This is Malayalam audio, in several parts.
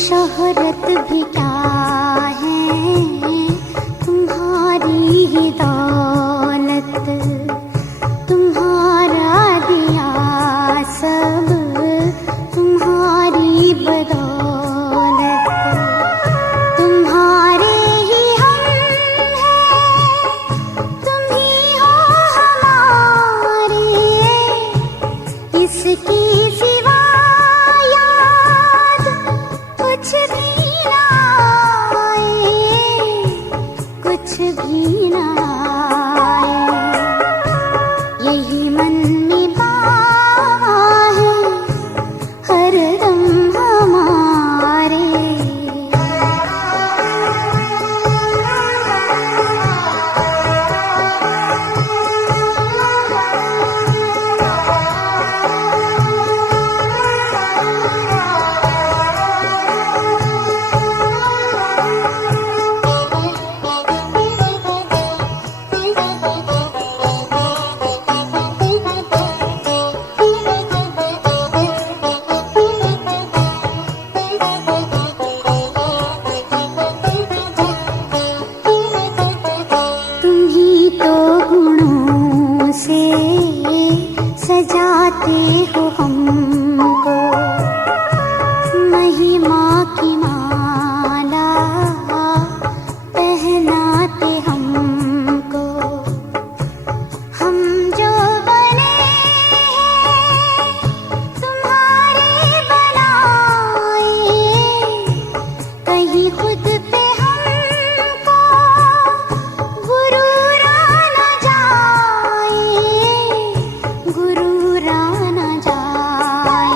शोहरत भी क्या है, तुम्हारी ही दौलत, तुम्हारा दिया सब तुम्हारी बदौलत। तुम्हारे ही हम हैं, तुम ही हो हमारे, इसकी सिवा याद कुछ भी ना आए, कुछ भी ना आए। यही मन में बावा है हरदम हमारे। तुम ही तो गुणों से सजाते हो हमको, महिमा की माला पहनाते हमको। हम जो बने हैं तुम्हारे बनाए, कहीं खुद पे हमको गुरूर न जाए, गुरूर न जाए।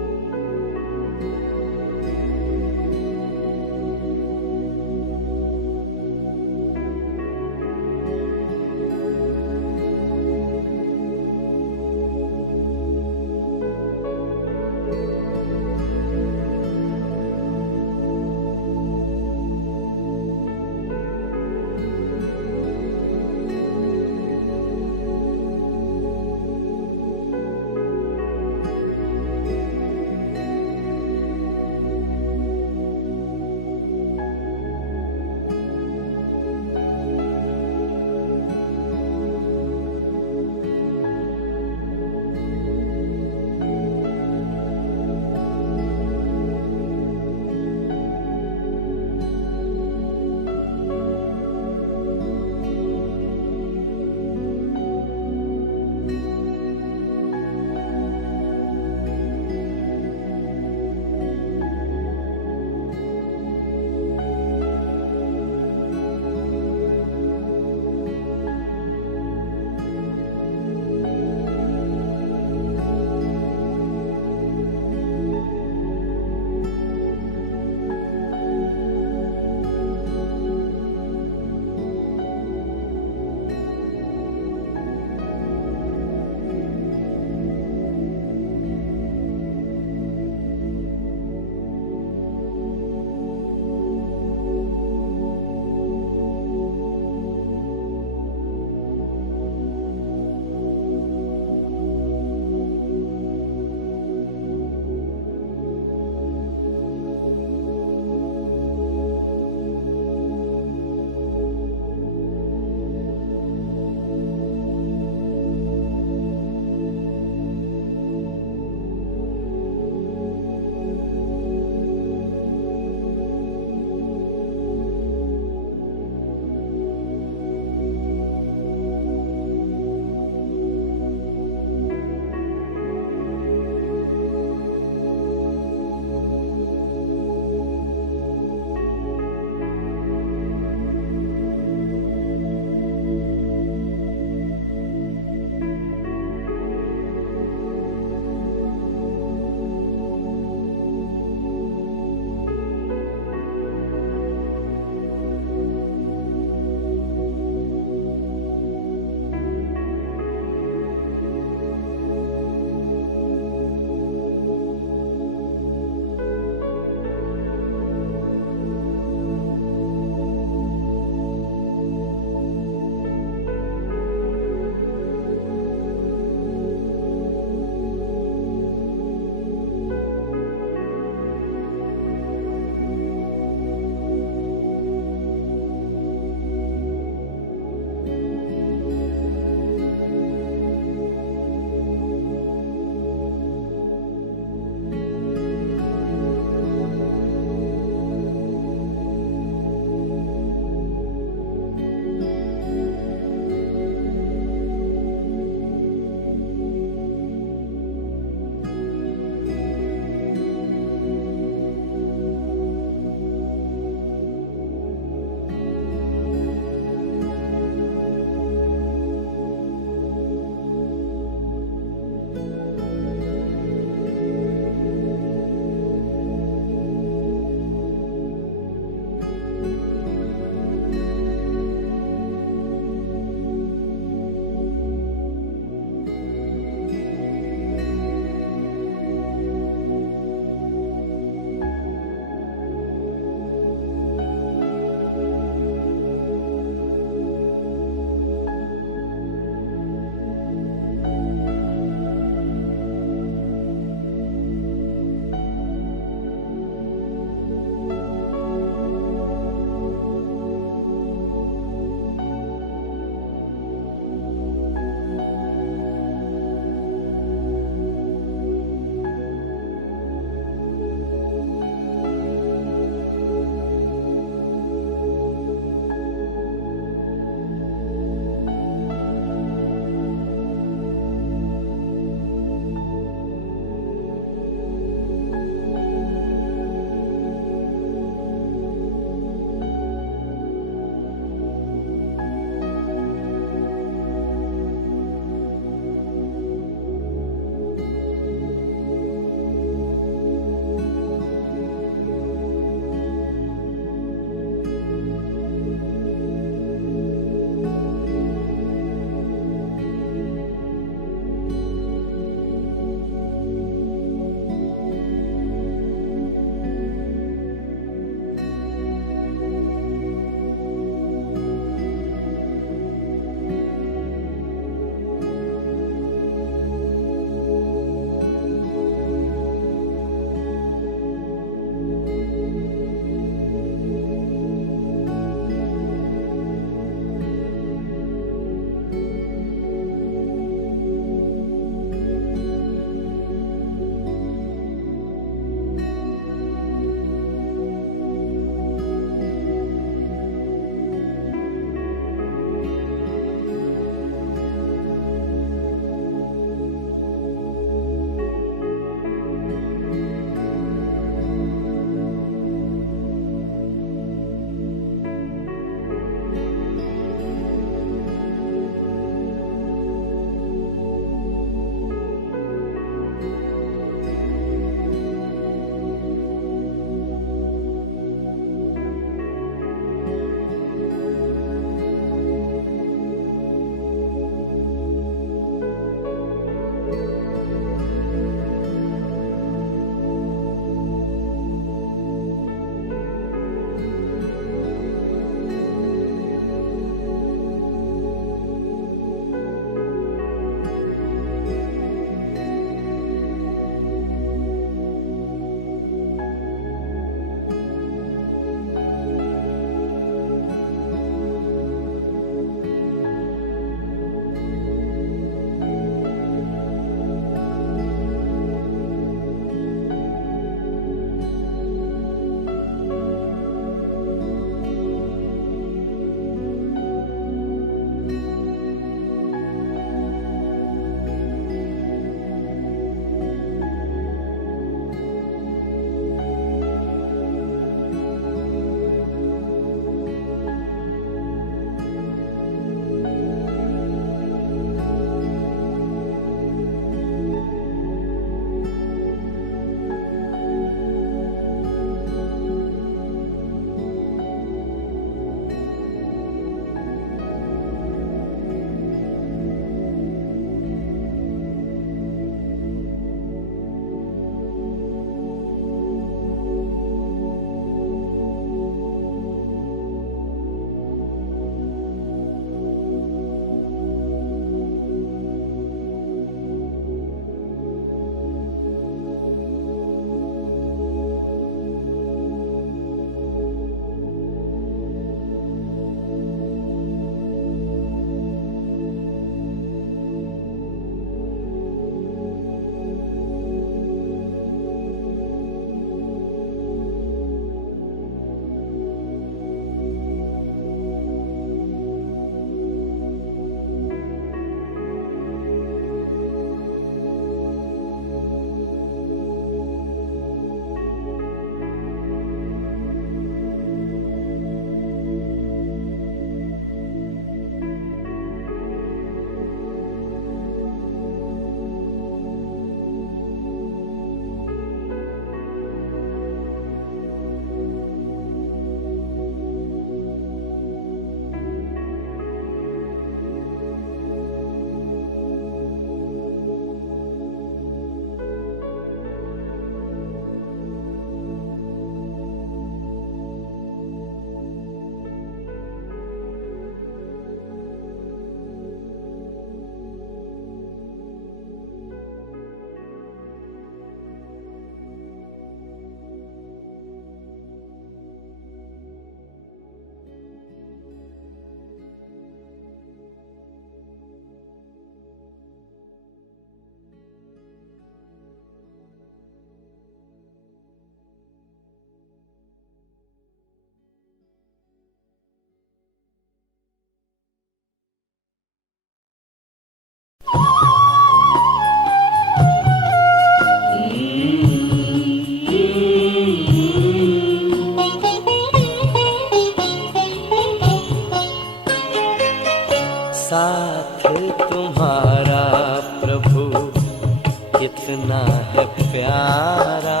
कितना है प्यारा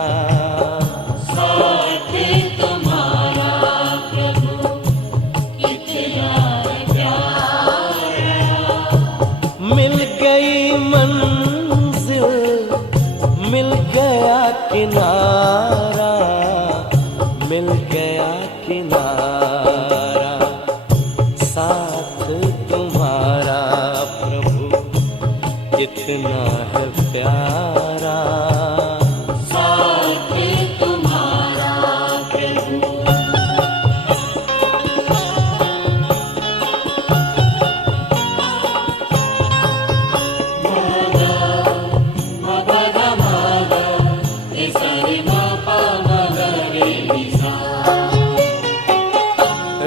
साथ तुम्हारा प्रभु कितना प्यारा। मिल गई मंजिल मिल गया किनारा मिल गया किनारा साथ तुम्हारा प्रभु कितना है प्यारा साथ तुम्हारा प्रभु।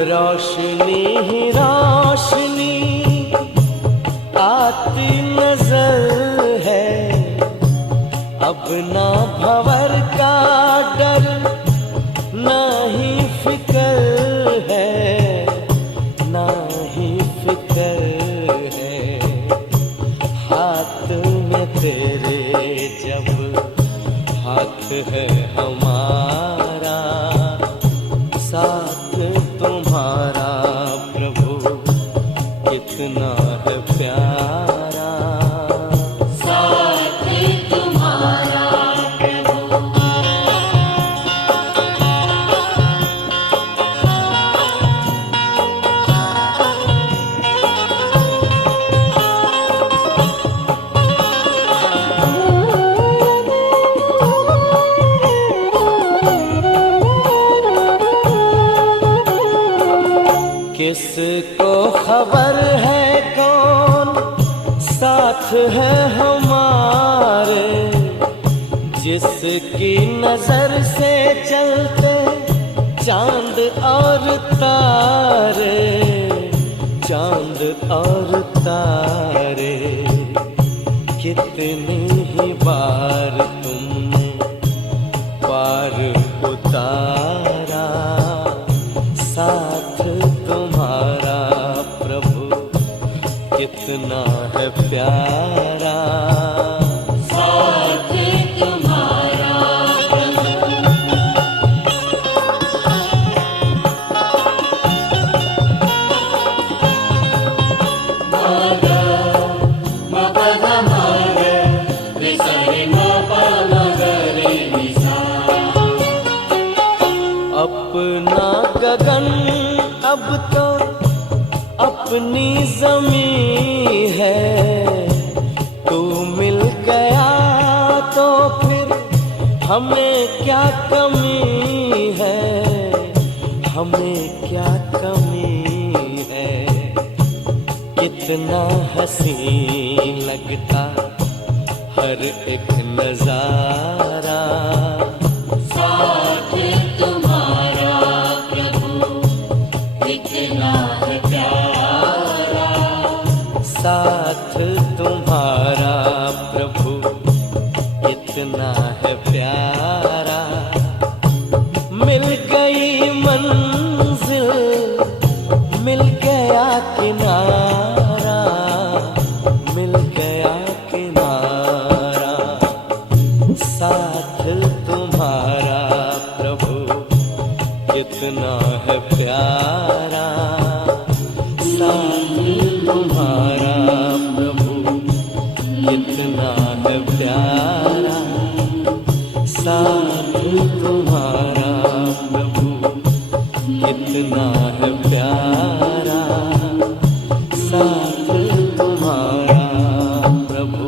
रोशनी ही रोशनी आती नजर है अब ना भंवर का डर ना ही फिकर है ना ही फिकर है हाथ में तेरे जब हाथ है हमारा साथ तुम्हारा प्रभु कितना है प्यारा साथ तुम्हारा प्रभु। किसको खबर है कौन साथ है हमारे जिसकी नजर से चलते चांद और तारे चांद और तारे कितनी ही बार तुम पार उतारा साथ तुम्हारा प्रभु कितना है प्यारा साथ तुम्हारा प्रभु। अपना गगन अब तो अपनी जमीन है तू मिल गया तो फिर हमें क्या कमी है हमें क्या कमी है कितना हसीन लगता हर एक नजारा साथ तुम्हारा प्रभु कितना प्यारा साथ तुम्हारा प्रभु कितना है प्यारा मिल गई मंजिल मिल गया किनारा मिल गया किनारा साथ तुम्हारा प्रभु कितना है प्यारा साथ तुम्हारा प्रभु कितना है प्यारा साथ तुम्हारा प्रभु कितना है प्यारा साथ तुम्हारा प्रभु।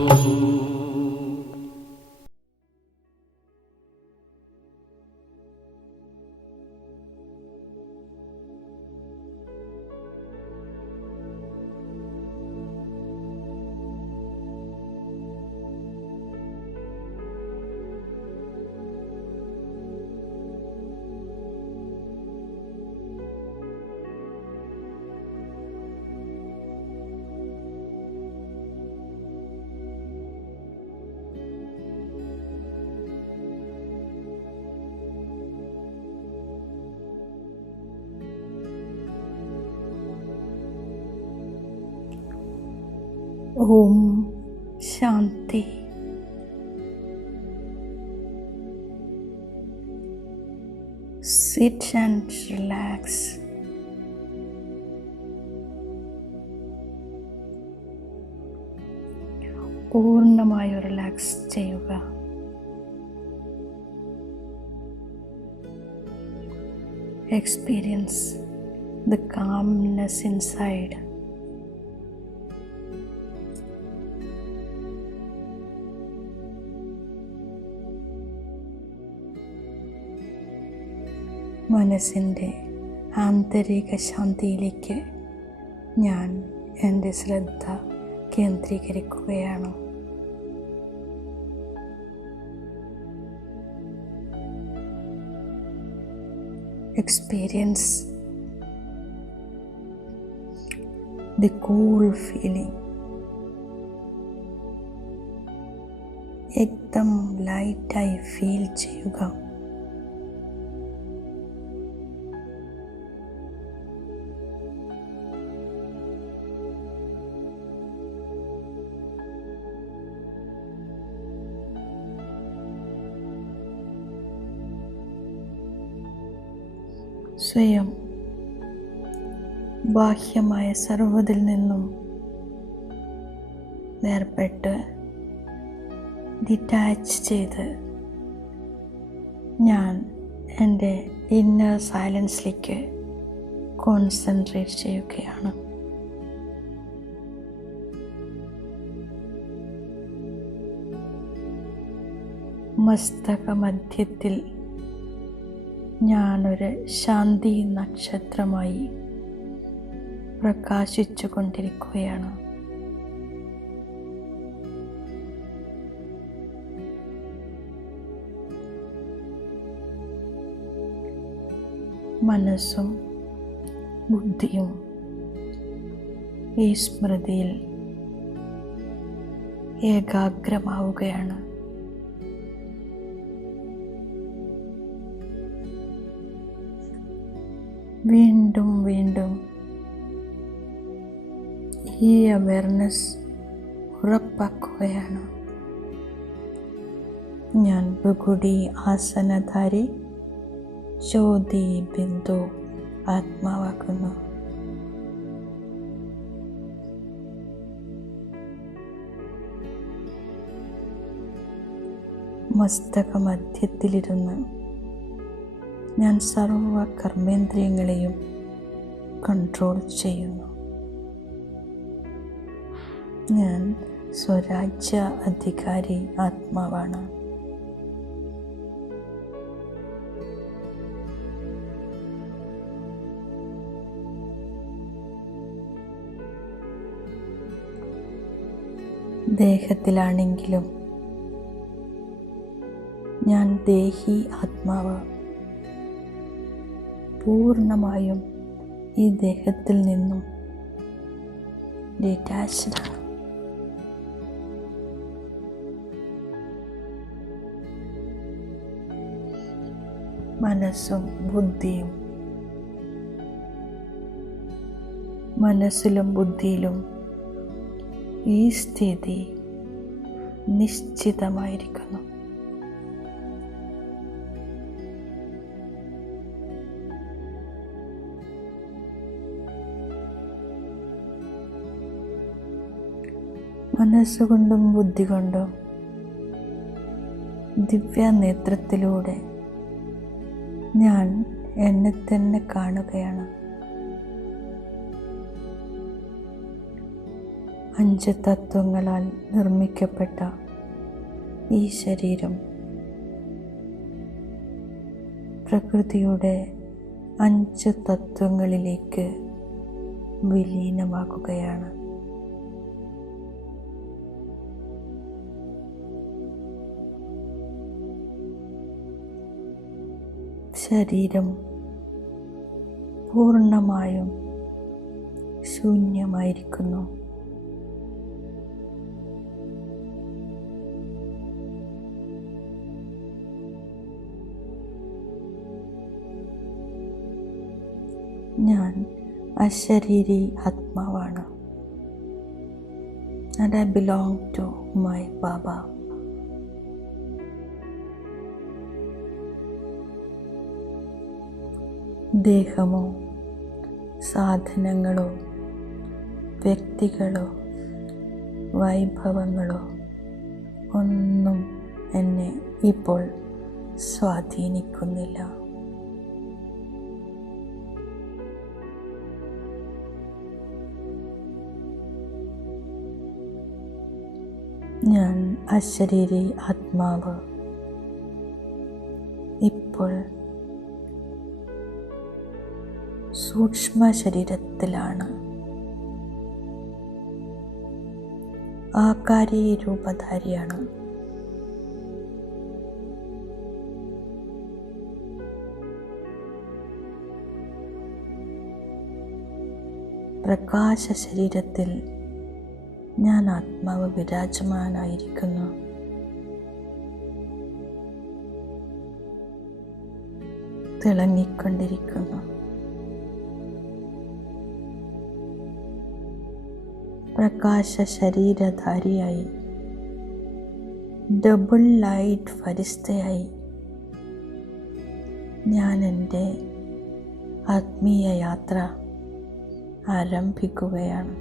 Om Shanti. Sit and relax. പൂർണ്ണമായി റിലാക്സ് ചെയ്യുക. Experience the calmness inside. മനസ്സിൻ്റെ ആന്തരിക ശാന്തിയിലേക്ക് ഞാൻ എൻ്റെ ശ്രദ്ധ കേന്ദ്രീകരിക്കുകയാണ്. Experience the cool feeling. एकदम ലൈറ്റായി ഫീൽ ചെയ്യുക. സ്വയം ബാഹ്യമായ സർവ്വതിൽ നിന്നും വേർപെട്ട് ഡിറ്റാച്ച് ചെയ്ത് ഞാൻ എൻ്റെ ഇന്നർ സൈലൻസിലേക്ക് കോൺസെൻട്രേറ്റ് ചെയ്യുകയാണ്. മസ്തക മധ്യത്തിൽ ഞാനൊരു ശാന്തി നക്ഷത്രമായി പ്രകാശിച്ചു കൊണ്ടിരിക്കുകയാണ്. മനസ്സും ബുദ്ധിയും ഈ സ്മൃതിയിൽ ഏകാഗ്രമാവുകയാണ്. വീണ്ടും വീണ്ടും ഈ അവയർനെസ് ഉറപ്പാക്കുകയാണ്. ഞാൻ ഭുഗുടി ആസനധാരി ജ്യോതി ബിന്ദു ആത്മാവാക്കുന്നു. മസ്തക മധ്യത്തിലിരുന്ന് ഞാൻ സർവ കർമ്മേന്ദ്രിയങ്ങളെയും കൺട്രോൾ ചെയ്യുന്നു. ഞാൻ സ്വരാജ്യ അധികാരി ആത്മാവാണ്. ദേഹത്തിലാണെങ്കിലും ഞാൻ ദേഹി ആത്മാവ്. പൂർണ്ണമായും ഈ ദേഹത്തിൽ നിന്നും ഡിറ്റാച്ച്ഡാണ്. മനസ്സും ബുദ്ധിയും മനസ്സിലും ബുദ്ധിയിലും ഈ സ്ഥിതി നിശ്ചിതമായിരിക്കുന്നു. മനസ്സുകൊണ്ടും ബുദ്ധി കൊണ്ടും ദിവ്യ നേത്രത്തിലൂടെ ഞാൻ എന്നെ തന്നെ കാണുകയാണ്. 5 തത്വങ്ങളാൽ നിർമ്മിക്കപ്പെട്ട ഈ ശരീരം പ്രകൃതിയുടെ 5 തത്വങ്ങളിലേക്ക് വിലീനമാകുകയാണ്. ശരീരം പൂർണ്ണമായും ശൂന്യമായിരിക്കുന്നു. ഞാൻ അശരീരി ആത്മാവാണ്. And I belong to my Baba. ദേഹമോ സാധനങ്ങളോ വ്യക്തികളോ വൈഭവങ്ങളോ ഒന്നും എന്നെ ഇപ്പോൾ സ്വാധീനിക്കുന്നില്ല. ഞാൻ അശരീരി ആത്മാവ് ഇപ്പോൾ സൂക്ഷ്മ ശരീരത്തിലാണ്. ആകാരി രൂപധാരിയാണ്. പ്രകാശ ശരീരത്തിൽ ഞാൻ ആത്മാവ് വിരാജമാനായിരിക്കുന്നു. തിളങ്ങിക്കൊണ്ടിരിക്കുന്നു. പ്രകാശ ശരീരധാരിയായി, ഡബിൾ ലൈറ്റ് ഫരിസ്തയായി ഞാൻ എൻ്റെ ആത്മീയ യാത്ര ആരംഭിക്കുകയാണ്.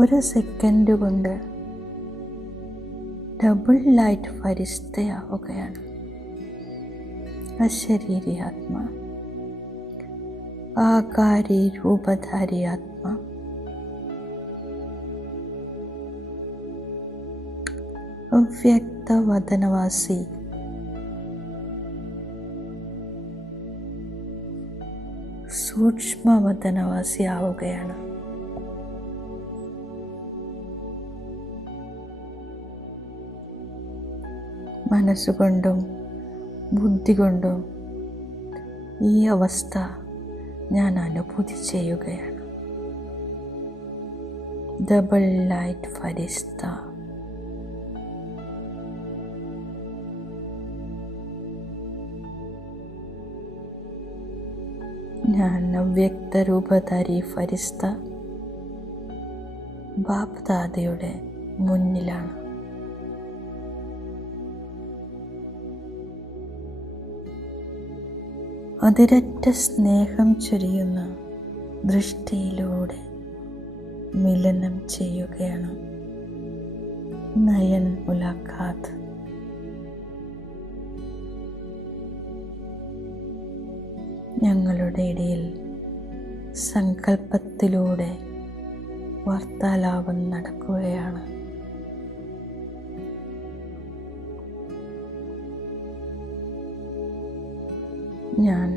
ഒരു സെക്കൻഡ് കൊണ്ട് ഡബിൾ ലൈറ്റ് ഫരിസ്തയാവുകയാണ്. അശരീരി ആത്മ, ആകാരി രൂപധാരി ആത്മ, അവ്യക്ത വദനവാസി, സൂക്ഷ്മ വദനവാസി ആവുകയാണ്. മനസ്സുകൊണ്ടും ബുദ്ധി കൊണ്ടും ഈ അവസ്ഥ ഞാൻ അനുഭൂതി ചെയ്യുകയാണ്. ഡബിൾ ലൈറ്റ് ഫരിസ്ത, ഞാൻ അവ്യക്ത രൂപധാരി ഫരിസ്ത ബാപ്പ് ദാദയുടെ മുന്നിലാണ്. അതിരറ്റ സ്നേഹം ചൊരിയുന്ന ദൃഷ്ടിയിലൂടെ മിലനം ചെയ്യുകയാണ്. നയൻ മുലാഖാത്ത്. ഞങ്ങളുടെ ഇടയിൽ സങ്കല്പത്തിലൂടെ വാർത്താലാപം നടക്കുകയാണ്. ഞാൻ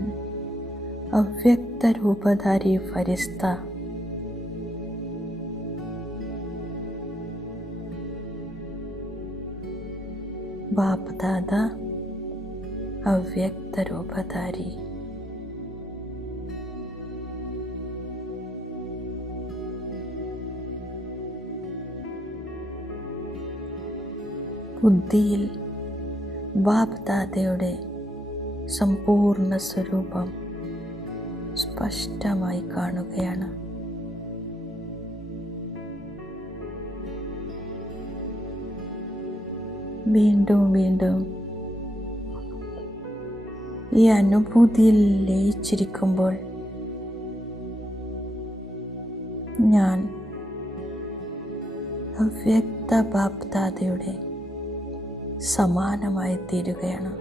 അവ്യക്ത രൂപധാരി ഫരിസ്ത ബാപ്പ് ദാദ അവ്യക്ത രൂപധാരി. ബുദ്ധിയിൽ ബാപ്പ് ദാദയുടെ സമ്പൂർണ്ണ സ്വരൂപം സ്പഷ്ടമായി കാണുകയാണ്. വീണ്ടും വീണ്ടും ഈ അനുഭൂതിയിൽ ലയിച്ചിരിക്കുമ്പോൾ ഞാൻ അവ്യക്ത ബാപ്പ് ദാദയുടെ സമാനമായി തീരുകയാണ്.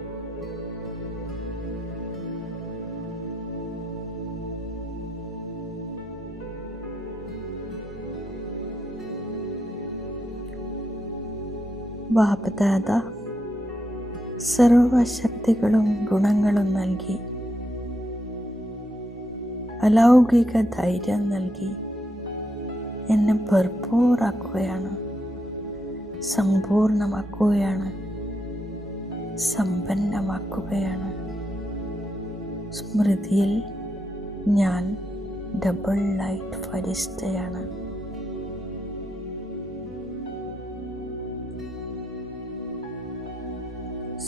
ബാപ്പ് ദാദ സർവശക്തികളും ഗുണങ്ങളും നൽകി, അലൗകിക ധൈര്യം നൽകി എന്നെ ഭർപ്പൂറാക്കുകയാണ്, സമ്പൂർണമാക്കുകയാണ്, സമ്പന്നമാക്കുകയാണ്. സ്മൃതിയിൽ ഞാൻ ഡബിൾ ലൈറ്റ് ഫരിസ്തയാണ്.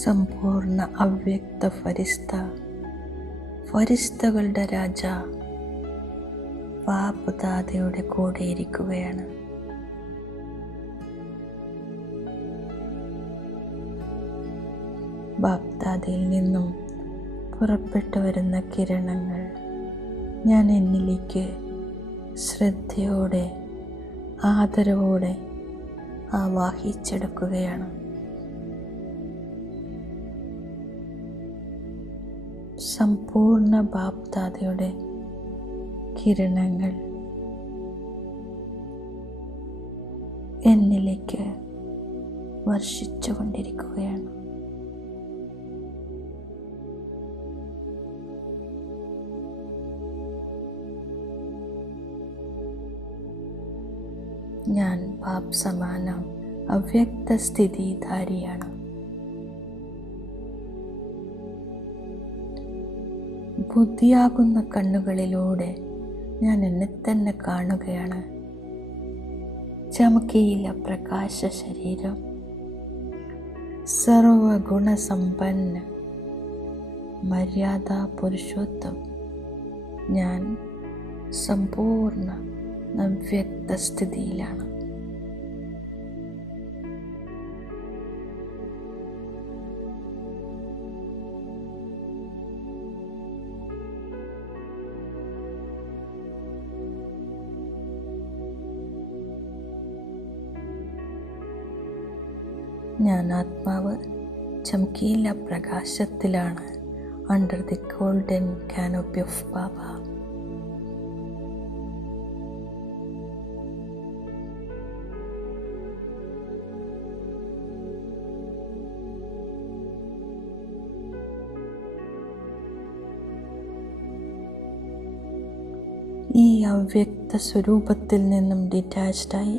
സമ്പൂർണ്ണ അവ്യക്ത ഫരിസ്ത, ഫരിസ്തകളുടെ രാജ, ബാപ്ദാദയുടെ കൂടെ ഇരിക്കുകയാണ്. ബാപ്ദാദയിൽ നിന്നും പുറപ്പെട്ടു വരുന്ന കിരണങ്ങൾ ഞാൻ എന്നിലേക്ക് ശ്രദ്ധയോടെ ആദരവോടെ ആവാഹിച്ചെടുക്കുകയാണ്. സമ്പൂർണ്ണ ബാപ്ദാദയുടെ കിരണങ്ങൾ എന്നിലേക്ക് വർഷിച്ചുകൊണ്ടിരിക്കുകയാണ്. ഞാൻ ബാപ്പ് സമാനം അവ്യക്ത സ്ഥിതിധാരിയാണ്. ബുദ്ധിയാകുന്ന കണ്ണുകളിലൂടെ ഞാൻ എന്നെ തന്നെ കാണുകയാണ്. ചമക്കിയില്ല പ്രകാശ ശരീരം, സർവഗുണസമ്പന്ന മര്യാദ പുരുഷോത്തം. ഞാൻ സമ്പൂർണ്ണ അവ്യക്ത സ്ഥിതിയിലാണ്. ഞാൻ ആത്മാവ് ചമക്കീല പ്രകാശത്തിലാണ്. Under the golden canopy of Baba. ഈ അവ്യക്ത സ്വരൂപത്തിൽ നിന്നും ഡിറ്റാച്ച്ഡായി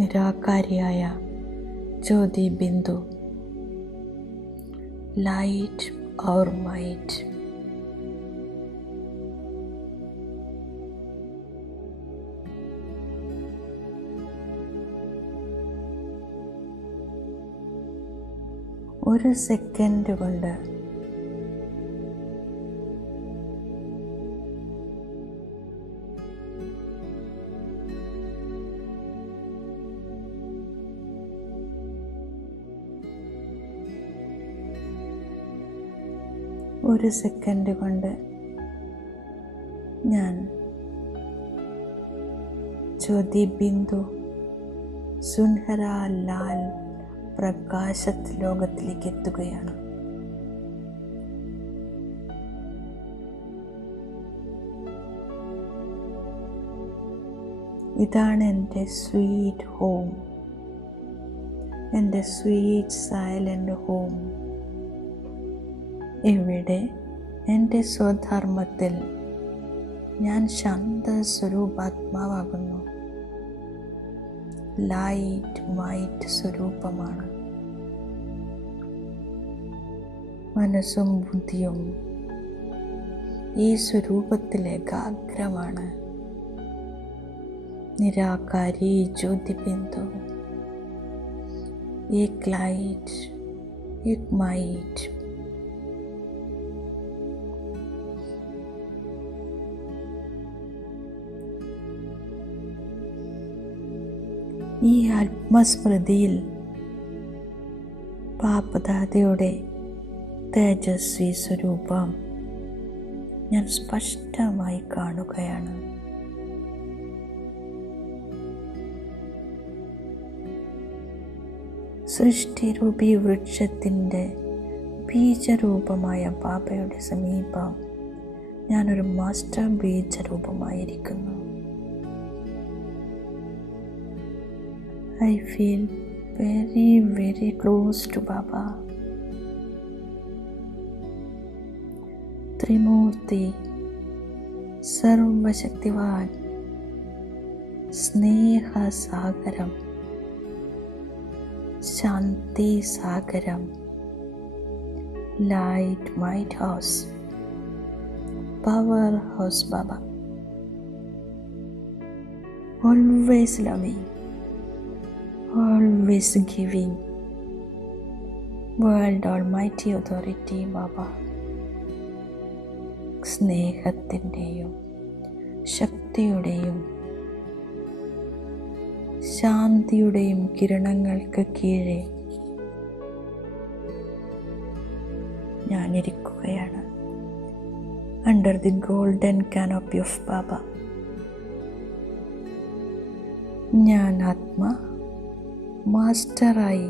നിരാകാരിയായ ജ്യോതി ബിന്ദു, ലൈറ്റ് ഓർ മൈറ്റ്, ഒരു സെക്കൻഡ് കൊണ്ട് ഞാൻ ജ്യോതി ബിന്ദു സുൻഹര ലാൽ പ്രകാശ ലോകത്തിലേക്ക് എത്തുകയാണ്. ഇതാണ് എൻ്റെ സ്വീറ്റ് ഹോം, എൻ്റെ സ്വീറ്റ് സൈലൻ്റ് ഹോം. ഇവിടെ എൻ്റെ സ്വധർമ്മത്തിൽ ഞാൻ ശാന്ത സ്വരൂപാത്മാവാകുന്നു. ലൈറ്റ് മൈറ്റ് സ്വരൂപമാണ്. മനസ്സും ബുദ്ധിയും ഈ സ്വരൂപത്തിൽ ഏകാഗ്രമാണ്. നിരാകാരി ജ്യോതിബിന്ദു, ഏക് ലൈറ്റ് ഏക് മൈറ്റ്. ഈ ആത്മസ്മൃതിയിൽ ബാപ്ദാദയുടെ തേജസ്വി സ്വരൂപം ഞാൻ സ്പഷ്ടമായി കാണുകയാണ്. സൃഷ്ടിരൂപി വൃക്ഷത്തിൻ്റെ ബീജരൂപമായ ബാബയുടെ സമീപം ഞാനൊരു master ബീജരൂപമായിരിക്കുന്നു. I feel very, very close to Baba. Trimurti, Sarvashaktivan, Sneha Sagaram, Shanti Sagaram, Light Might House, Power House Baba. always loving, always giving. World Almighty Authority Baba, സ്നേഹത്തിൻ്റെയും ശക്തിയുടെയും ശാന്തിയുടെയും കിരണങ്ങൾക്ക് കീഴെ ഞാനിരിക്കുകയാണ്. Under the golden canopy of Baba. ഞാൻ ആത്മ മാസ്റ്ററായി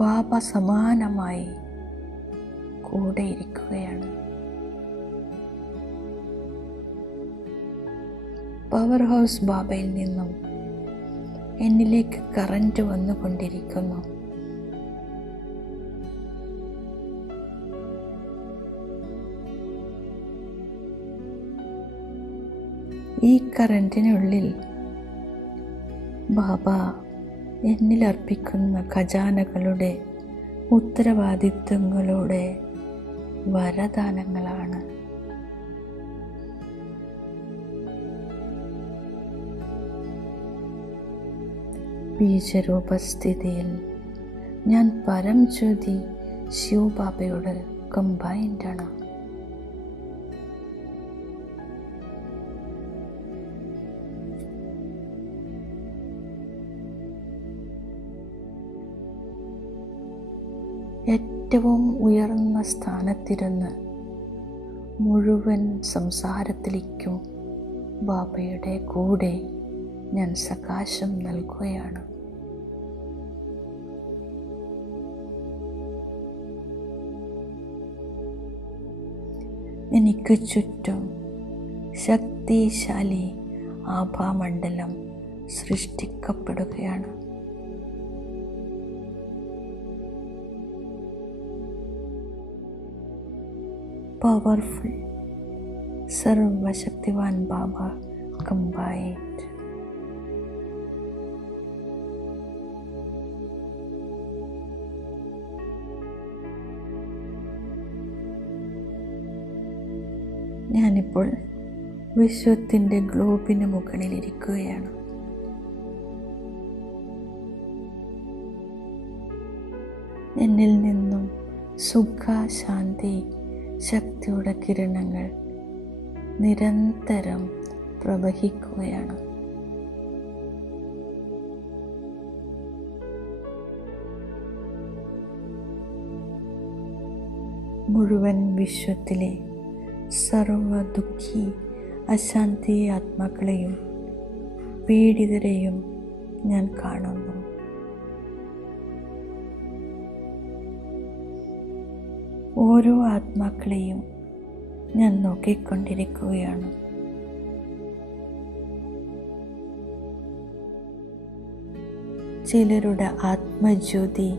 ബാബ സമാനമായി കൂടെ ഇരിക്കുകയാണ്. പവർ ഹൗസ് ബാബയിൽ നിന്നും എന്നിലേക്ക് കറന്റ് വന്നുകൊണ്ടിരിക്കുന്നു. ഈ കറന്റിനുള്ളിൽ ബാബ എന്നിൽ അർപ്പിക്കുന്ന ഖജാനകളുടെ ഉത്തരവാദിത്വങ്ങളുടെ വരദാനങ്ങളാണ്. ബീജരൂപസ്ഥിതിയിൽ ഞാൻ പരംജ്യോതി ശിവബാബയോട് കമ്പൈൻഡാണ്. ഏറ്റവും ഉയർന്ന സ്ഥാനത്തിരുന്ന് മുഴുവൻ സംസാരത്തിലേക്കും ബാബയുടെ കൂടെ ഞാൻ സകാശം നൽകുകയാണ്. എനിക്ക് ചുറ്റും ശക്തിശാലി ആഭാമണ്ഡലം സൃഷ്ടിക്കപ്പെടുകയാണ്. പവർഫുൾ സർവശക്തിവാൻ ബാബ കമ്പൈൻഡ്. ഞാനിപ്പോൾ വിശ്വത്തിൻ്റെ ഗ്ലോബിന് മുകളിലിരിക്കുകയാണ്. എന്നിൽ നിന്നും സുഖ, ശാന്തി, ശക്തിയുടെ കിരണങ്ങൾ നിരന്തരം പ്രവഹിക്കുകയാണ്. മുഴുവൻ വിശ്വത്തിലെ സർവ ദുഃഖി, അശാന്തി ആത്മാക്കളെയും പീഡിതരെയും ഞാൻ കാണുന്നു. ഓരോ ആത്മാക്കളെയും ഞാൻ നോക്കിക്കൊണ്ടിരിക്കുകയാണ്. ചിലരുടെ ആത്മജ്യോതി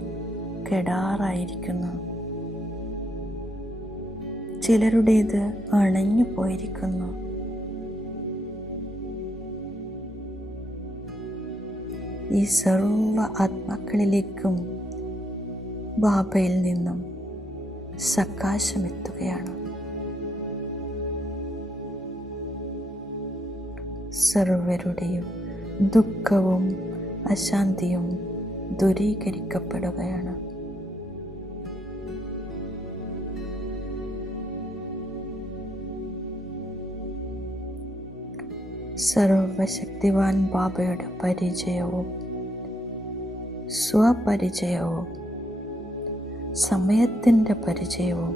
കെടാറായിരിക്കുന്നു, ചിലരുടേത് അണഞ്ഞു പോയിരിക്കുന്നു. ഈ സർവ ആത്മാക്കളിലേക്കും ബാബയിൽ നിന്നും സകാശമെത്തുകയാണ്. സർവരുടെയും ദുഃഖവും അശാന്തിയും ദൂരീകരിക്കപ്പെടുകയാണ്. സർവശക്തിവാൻ ബാബയുടെ പരിചയവും സ്വപരിചയവും സമയത്തിൻ്റെ പരിചയവും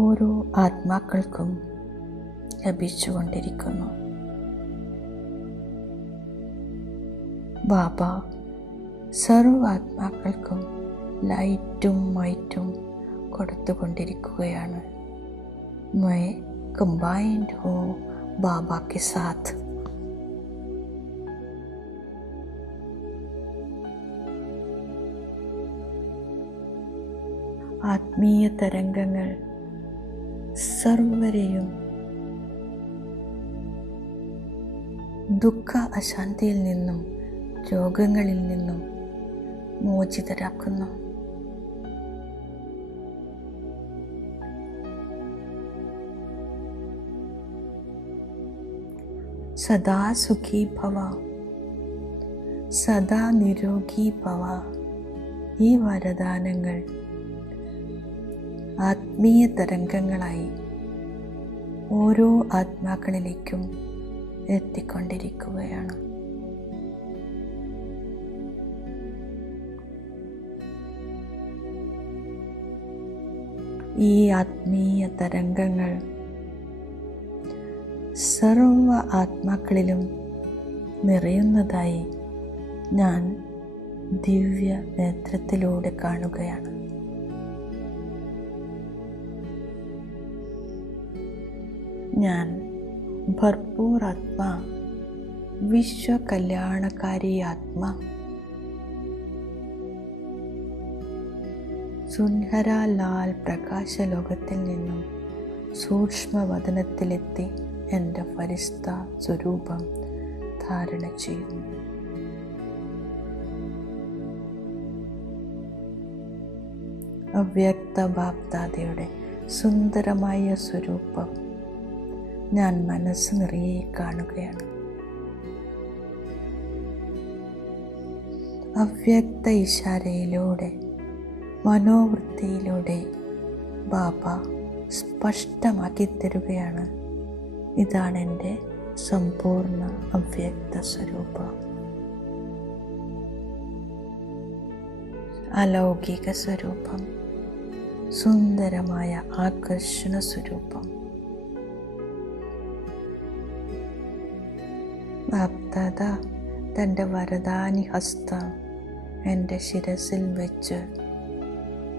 ഓരോ ആത്മാക്കൾക്കും ലഭിച്ചുകൊണ്ടിരിക്കുന്നു. ബാബ സർവ ആത്മാക്കൾക്കും ലൈറ്റും മൈറ്റും കൊടുത്തുകൊണ്ടിരിക്കുകയാണ്. मैं कंबाइंड हूँ बाबा के साथ. ആത്മീയ തരംഗങ്ങൾ സർവരെയും ദുഃഖ അശാന്തിയിൽ നിന്നും രോഗങ്ങളിൽ നിന്നും മോചിതരാക്കുന്നു. സദാ സുഖി ഭവ, സദാ നിരോഗി ഭവ. ഈ വരദാനങ്ങൾ ആത്മീയ തരംഗങ്ങളായി ഓരോ ആത്മാക്കളിലേക്കും എത്തിക്കൊണ്ടിരിക്കുകയാണ്. ഈ ആത്മീയ തരംഗങ്ങൾ സർവ ആത്മാക്കളിലും നിറയുന്നതായി ഞാൻ ദിവ്യ നേത്രത്തിലൂടെ കാണുകയാണ്. ഞാൻ ഭർപൂർ ആത്മാ, വിശ്വ കല്യാണകാരി ആത്മാ, സുൻഹര ലാൽ പ്രകാശലോകത്തിൽ നിന്നും സൂക്ഷ്മവദനത്തിലെത്തി എൻ്റെ ഫരിസ്ത സ്വരൂപം ധാരണ ചെയ്യുന്നു. അവ്യക്ത ബാപ്ദാദയുടെ സുന്ദരമായ സ്വരൂപം ഞാൻ മനസ്സ് നിറയെ കാണുകയാണ്. അവ്യക്ത ഇശാരയിലൂടെ, മനോവൃത്തിയിലൂടെ ബാബ സ്പഷ്ടമാക്കി തരുകയാണ്, ഇതാണ് എൻ്റെ സമ്പൂർണ്ണ അവ്യക്ത സ്വരൂപം. അലൗകിക സ്വരൂപം, സുന്ദരമായ ആകർഷണ സ്വരൂപം. ബാപ്ദാദ തൻ്റെ വരദാനി ഹസ്തം എൻ്റെ ശിരസിൽ വെച്ച്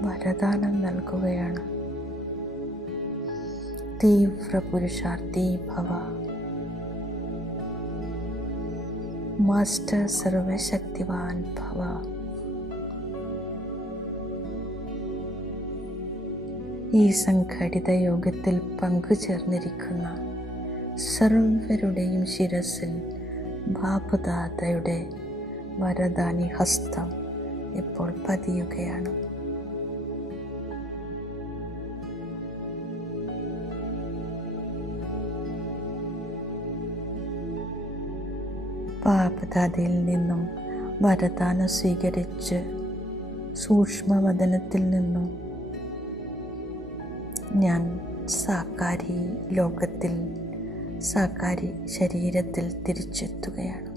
വരദാനം നൽകുകയാണ്. തീവ്ര പുരുഷാർത്ഥി ഭവ, മാസ്റ്റർ സർവശക്തിവാൻ ഭവ. ഈ സംഘടിത യോഗത്തിൽ പങ്കുചേർന്നിരിക്കുന്ന സർവരുടെയും ശിരസിൽ ബാപ്ദാദയുടെ വരദാനി ഹസ്തം ഇപ്പോൾ പതിയുകയാണ്. ബാപ്ദാദയിൽ നിന്നും വരദാനം സ്വീകരിച്ച് സൂക്ഷ്മവദനത്തിൽ നിന്നും ഞാൻ സാകാരി ലോകത്തിൽ, സാകാരി ശരീരത്തിൽ തിരിച്ചെത്തുകയാണ്.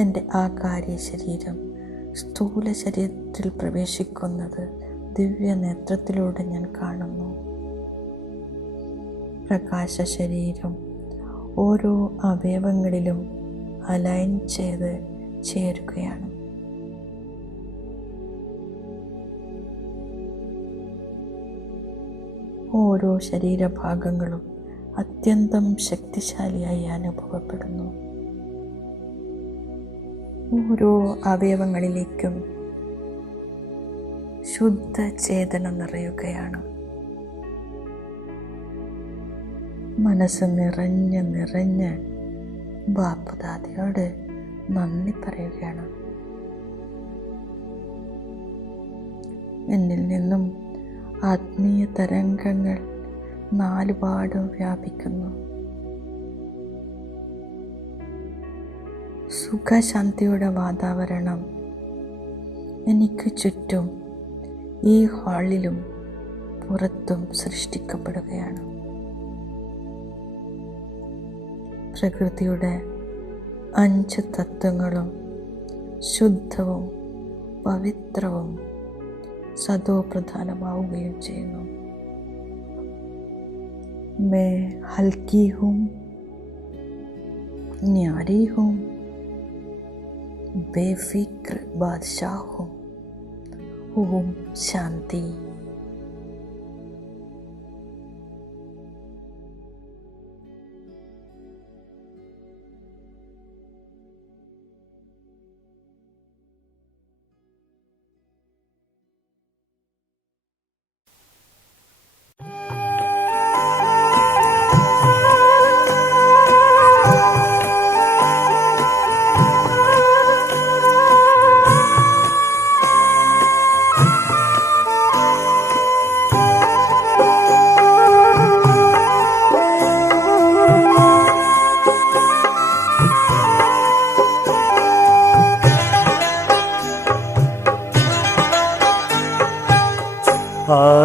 എൻ്റെ ആകാരി ശരീരം സ്ഥൂല ശരീരത്തിൽ പ്രവേശിക്കുന്നത് ദിവ്യ നേത്രത്തിലൂടെ ഞാൻ കാണുന്നു. പ്രകാശ ശരീരം ഓരോ അവയവങ്ങളിലും അലൈൻ ചെയ്ത് ചേരുകയാണ്. ഓരോ ശരീരഭാഗങ്ങളും അത്യന്തം ശക്തിശാലിയായി അനുഭവപ്പെടുന്നു. ഓരോ അവയവങ്ങളിലേക്കും ശുദ്ധ ചേതന നിറയുകയാണ്. മനസ്സ് നിറഞ്ഞ് നിറഞ്ഞ് ബാപ്ദാദയോട് നന്ദി പറയുകയാണ്. എന്നിൽ നിന്നും ആത്മീയ തരംഗങ്ങൾ നാലുപാടും വ്യാപിക്കുന്നു. സുഖശാന്തിയുടെ വാതാവരണം എനിക്ക് ചുറ്റും, ഈ ഹാളിലും പുറത്തും സൃഷ്ടിക്കപ്പെടുകയാണ്. പ്രകൃതിയുടെ 5 തത്വങ്ങളും ശുദ്ധവും പവിത്രവും സതോപ്രധാനമാവുകയും ചെയ്യുന്നു. मैं हल्की हूँ, न्यारी हूँ, बेफिक्र बादशाह हूँ. ओम शांति.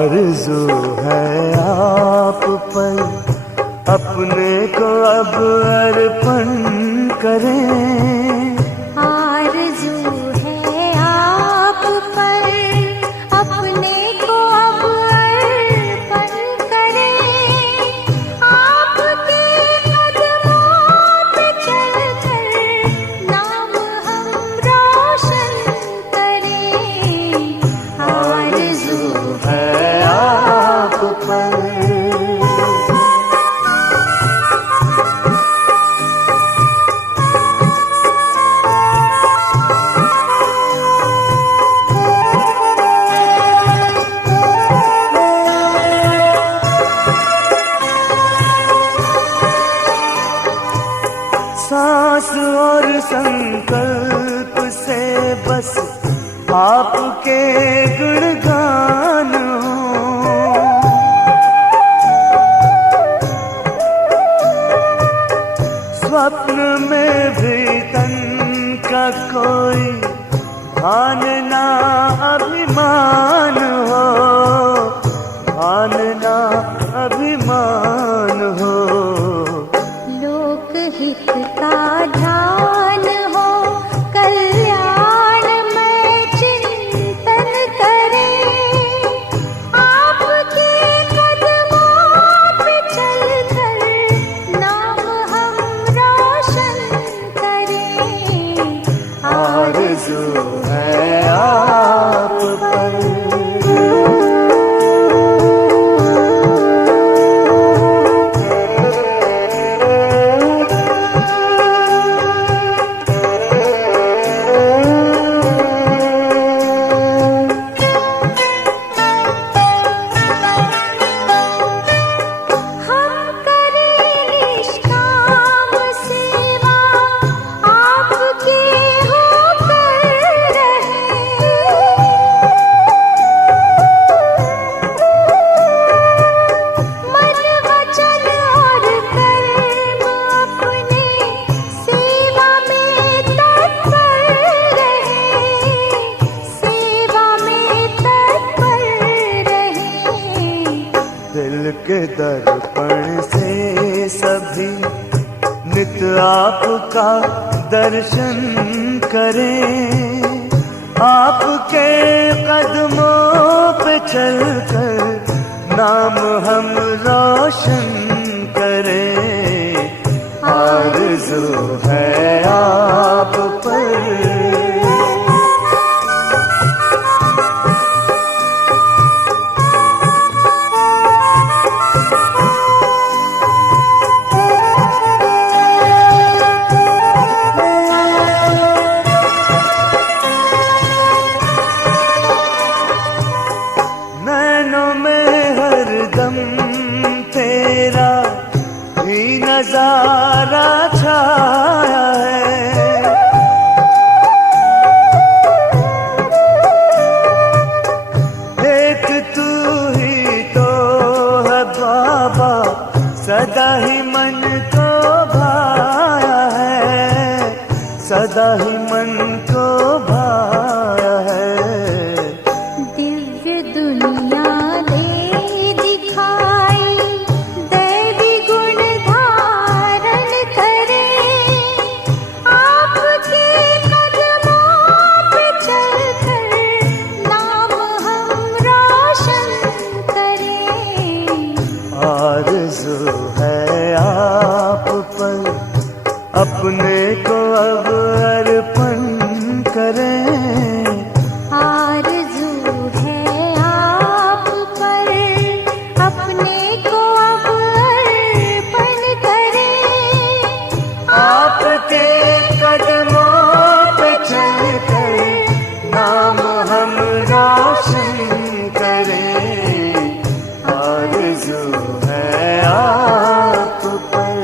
आरज़ू है आप पर अपने को अब अर्पण करें। आरज़ू है आप पर अपने को अब अर्पण करें। आपके कदमों पे चलकर नाम हम रोशन करें। आरज़ू है आप पर सांस और संकल्प से बस आपके गुणगान हो। स्वप्न में भी तन का कोई भान ना अभिमान हो, भान ना अभिमान हो। लोकहित का ध्यान हो, कल्याण में चिंतन करें। आपके कदमों पे चलकर नाम हम रोशन करें। आरज़ू है आप पर हम करें निष्काम सेवा, आपके होकर रहें। मन वचन और कर्म अपने सेवा में तत्पर रहें। सेवा में तत्पर रहें। दिल के दर्पण से सभी नित आपका दर्शन करें। आपके कदमों पे चलकर नाम हम रोशन करें। आरज़ू है आप पर नैनों में हरदम तेरा ही नजारा छाया है। एक तू ही तो है बाबा, सदा ही मन को भाया है, सदा ही मन को भाया है। दिव्य दुनिया दे दिखाई, दैवी गुण धारण करें। आपके कदमों पे चलकर नाम हम रोशन करें। आरज़ू है आप पर अपने को अब अर्पण करें। आरज़ू है आप पर अपने को अब अर्पण करें। आपके कदमों पे चलकर नाम हम रोशन करें। आरज़ू है आप पर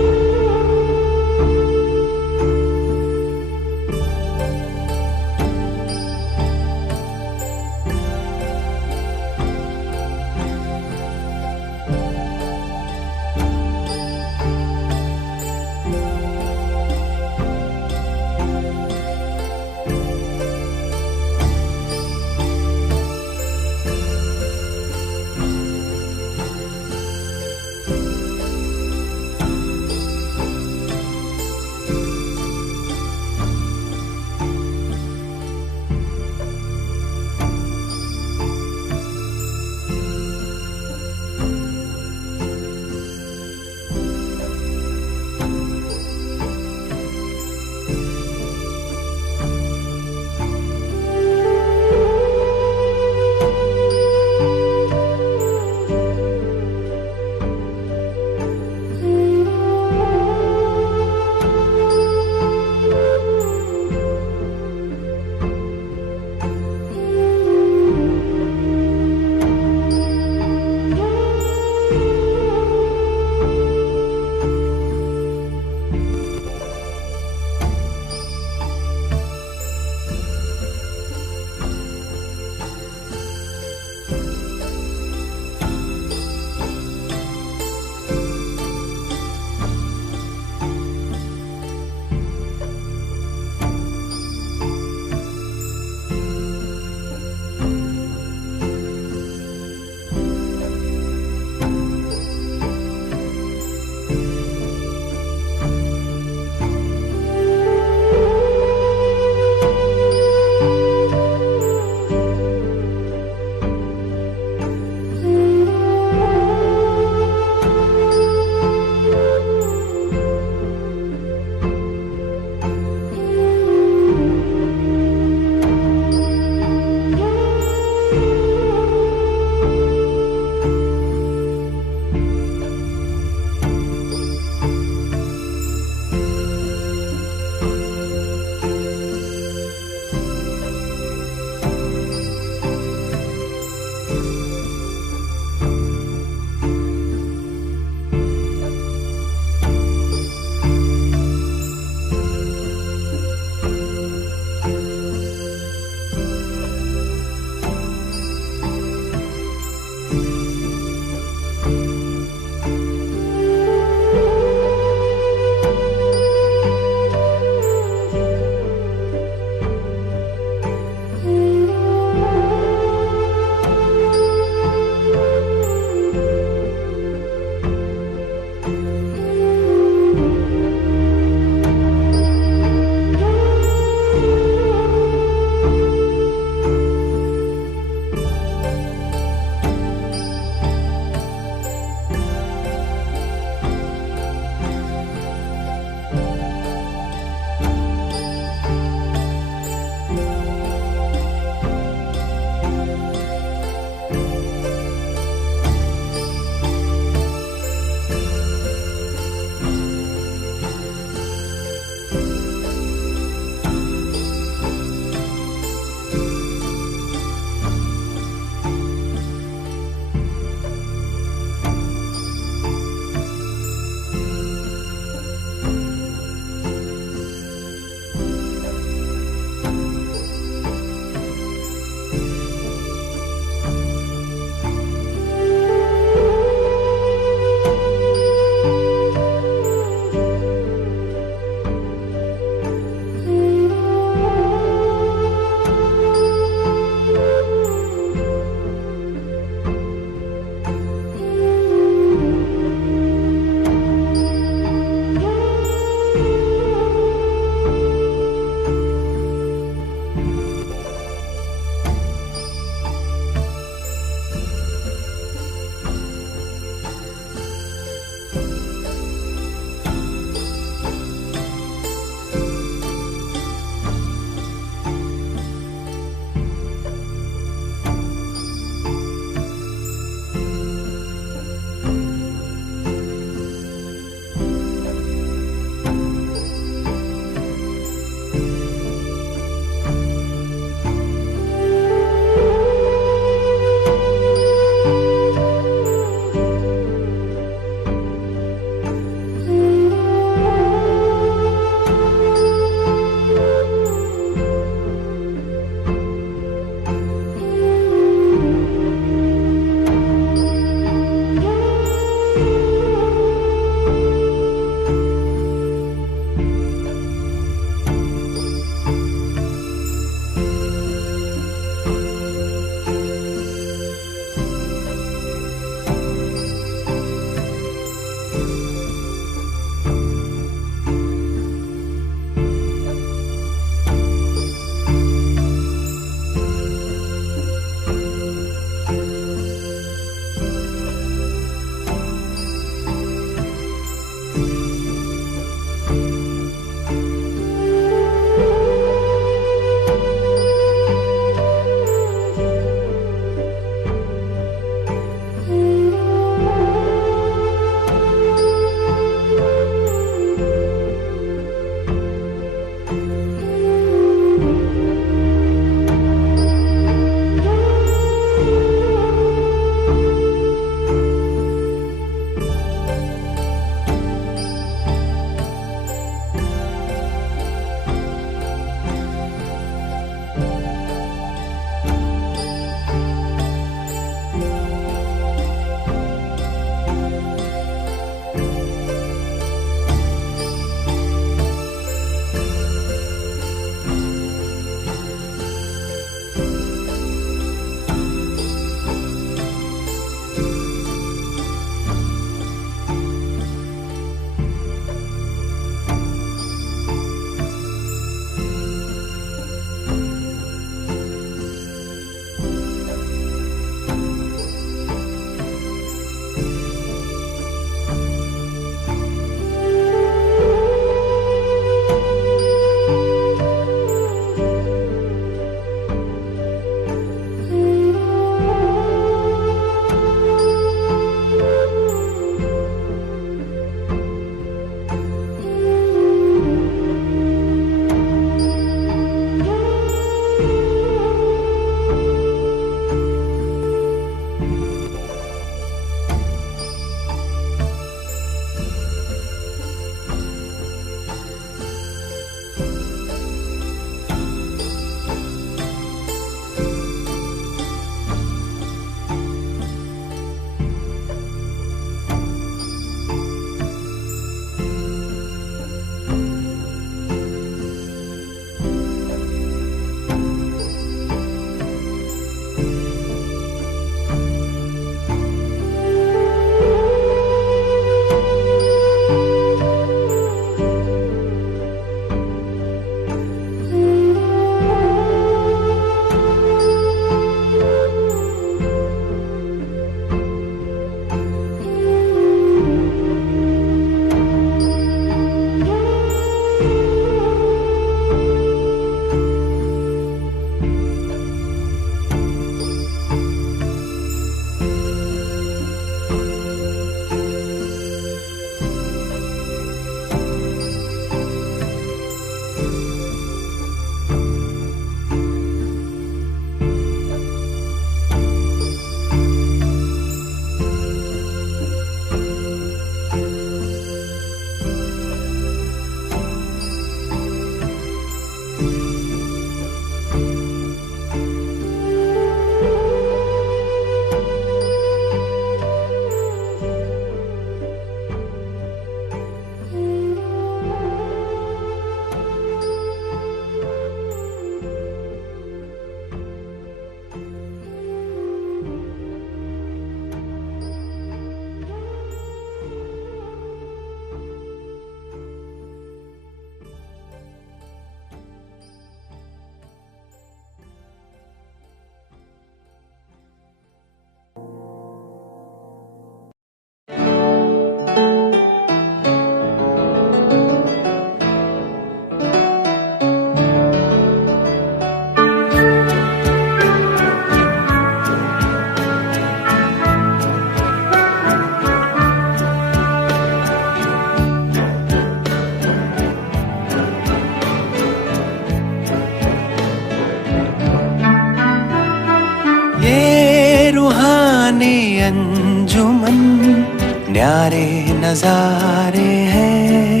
न्यारे नजारे हैं।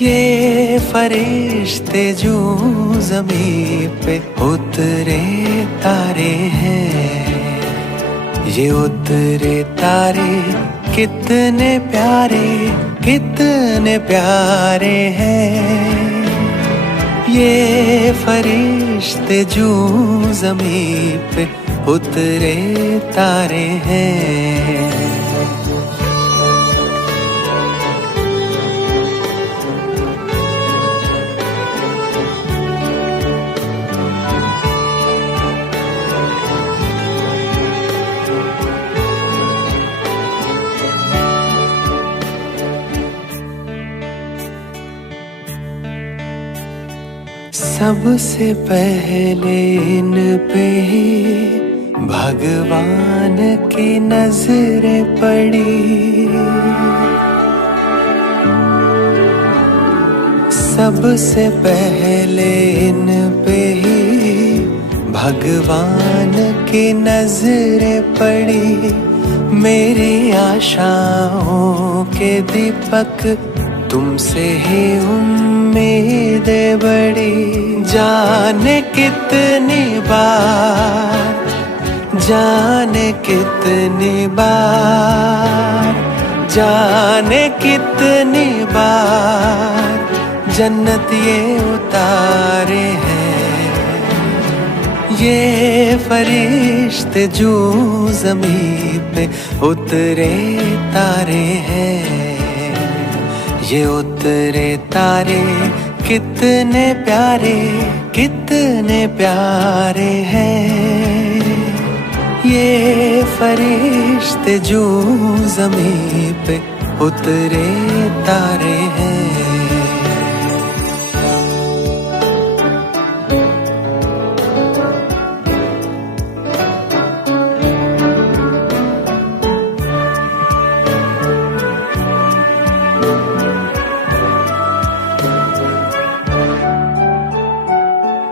ये फरिश्ते जो ज़मीं पे उतरे तारे हैं। ये उतरे तारे कितने प्यारे हैं। ये फरिश्ते जो ज़मीं पे उतरे तारे हैं। सबसे पहले इन पे ही भगवान की नजरें पड़ी। सबसे पहले इन पे ही भगवान की नजरें पड़ी। मेरी आशाओं के दीपक तुमसे ही उम्मीदें बड़ी। जाने कितनी बार, जाने कितनी बार, जाने कितनी बार जन्नत ये उतारे हैं। ये फरिश्ते जो ज़मीं पे उतरे तारे हैं। ये उतरे तारे कितने प्यारे हैं। ये फरिश्ते जो ज़मीं पे उतरे तारे हैं।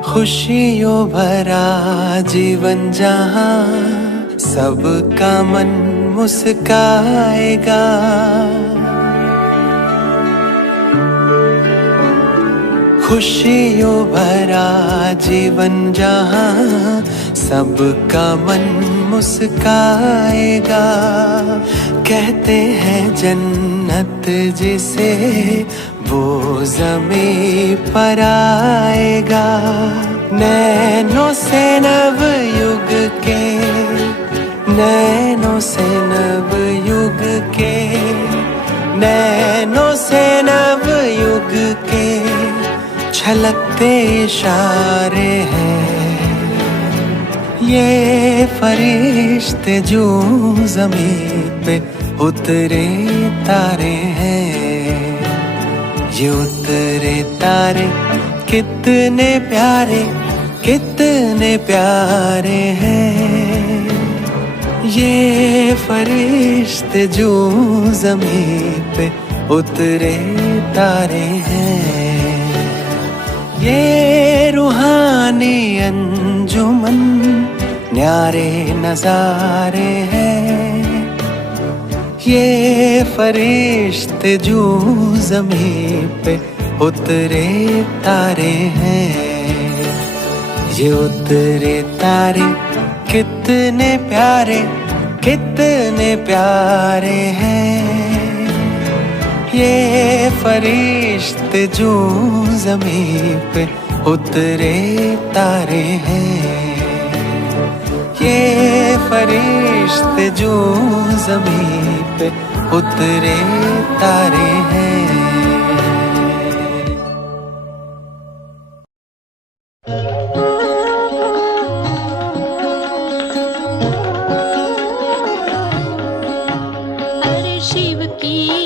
खुशियों भरा जीवन जहाँ सबका मन मुस्काएगा। खुशियों भरा जीवन जहाँ सबका मन मुस्काएगा। कहते हैं जन्नत जिसे वो ज़मीं पर आएगा। नैनों से नव युग के, नैनों से नव युग के, नैनों से नव युग के छलकते इशारे हैं। ये फरिश्ते जो ज़मीं पे उतरे तारे हैं। ये उतरे तारे कितने प्यारे हैं। ये फरिश्ते जो ज़मीं पे उतरे तारे हैं। ये रूहानी अंजुमन न्यारे नज़ारे हैं। ये फरिश्ते जो ज़मीं पे उतरे तारे हैं। ये उतरे तारे कितने प्यारे हैं। ये फरिश्ते जो ज़मीं पे उतरे तारे हैं। ये फरिश्ते जो ज़मीं पे उतरे तारे हैं। शिव की